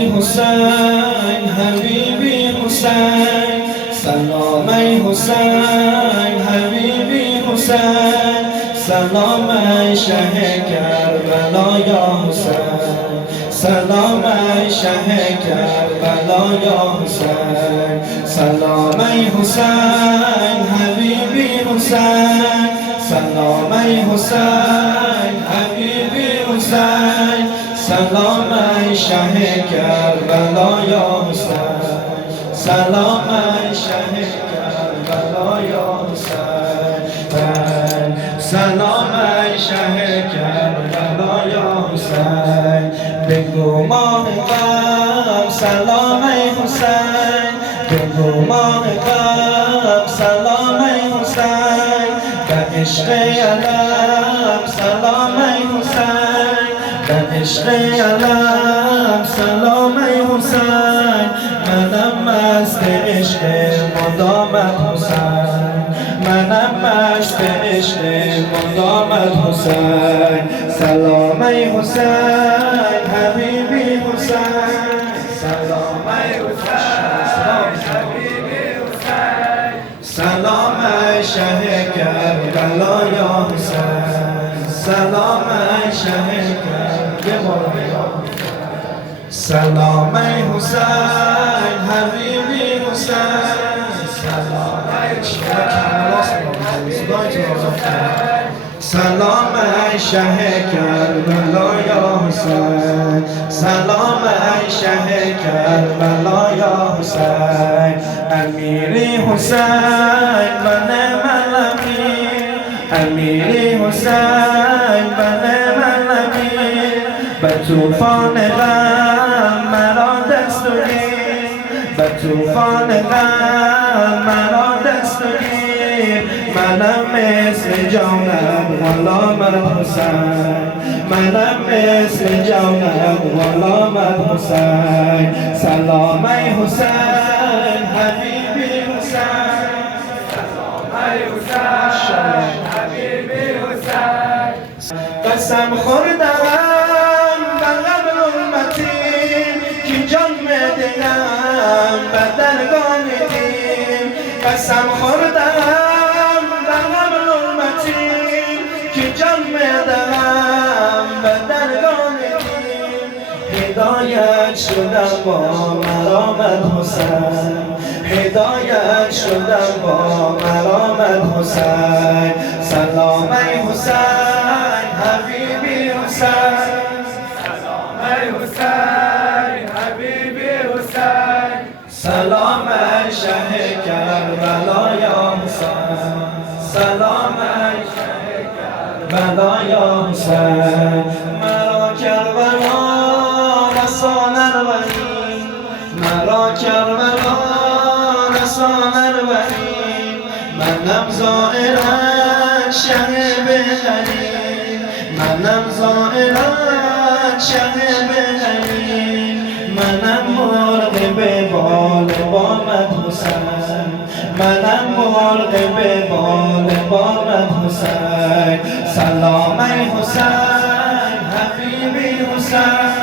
حسین حبیبی حسین سلام ای حسین حبیبی حسین سلام ای شه کربلا یا حسین سلام ای شه کربلا یا حسین سلام ای حسین حبیبی حسین سلام ای حسین حبیبی حسین سلام ای شه کربلا یا حسین سلام ای شه کربلا یا حسین سلام ای شه کربلا یا حسین بگو ماه غم سلام ای حسین بگو ماه غم سلام ای حسین به عشق علم سلام ای حسین به عشق علم سلام ای حسین منم مست عشق مدامت حسین منم مست عشق مدامت حسین سلام ای حسین حبیبی حسین سلام ای حسین حبیبی حسین سلام ای شه کربلا یا حسین سلام ای شه کربلا سلام ای حسین حبیبی حسین سلام ای سلام ای شه کربلا یا حسین سلام ای شه کربلا یا حسین امیری حسین بنعم الامیر امیری حسین بنعم الامیر به طوفان غم مرا دستگیر به طوفان غم مرا دستگیر منم مثل جانم غلامت حسین منم مثل جانم غلامت حسین سلام ای حسین حبیبی حسین سلام ای حسین حبیبی حسین قسم خوردم به قبر امتی که جان میدهم به درگاه دین قسم خوردم به قبر امتی که جان میدهم به درگاه دین هدایت شدم با مرامت حسین هدایت شدم با مرامت حسین سلام ای حسین حبیبی حسین سلام ای حسین حبیبی حسین سلام ای شه کربلا یا حسین سلام ای شه کربلا یا حسین مرا کربلا رسان الولی مرا کربلا رسان الولی منم زائرت شه بهترین منم زائرت شه بهترین منم مرغ به بال بامت حسین منم مرغ به بال بامت حسین سلام ای حسین حبیبی حسین